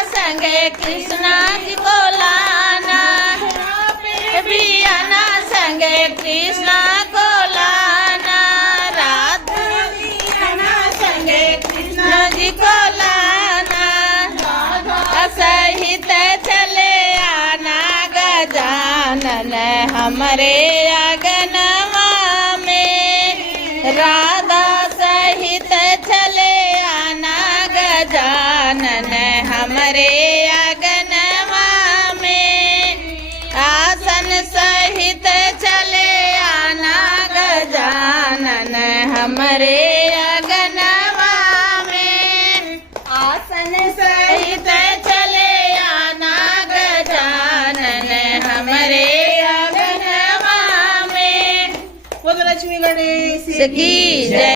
कृष्णा जी को लाना बियाना संगे कृष्णा को लाना राधा बियाना संगे कृष्णा जी को लाना सहित चले आना गजानन हमारे आंगनवा में राधा सहित चले आना गजानन हमारे आंगनवा में आसन सहित चले आना गजानन हमारे आंगनवा में आसन सहित चले आना गजानन हमारे आंगनवा में। बोलो लक्ष्मी गणेश की जय।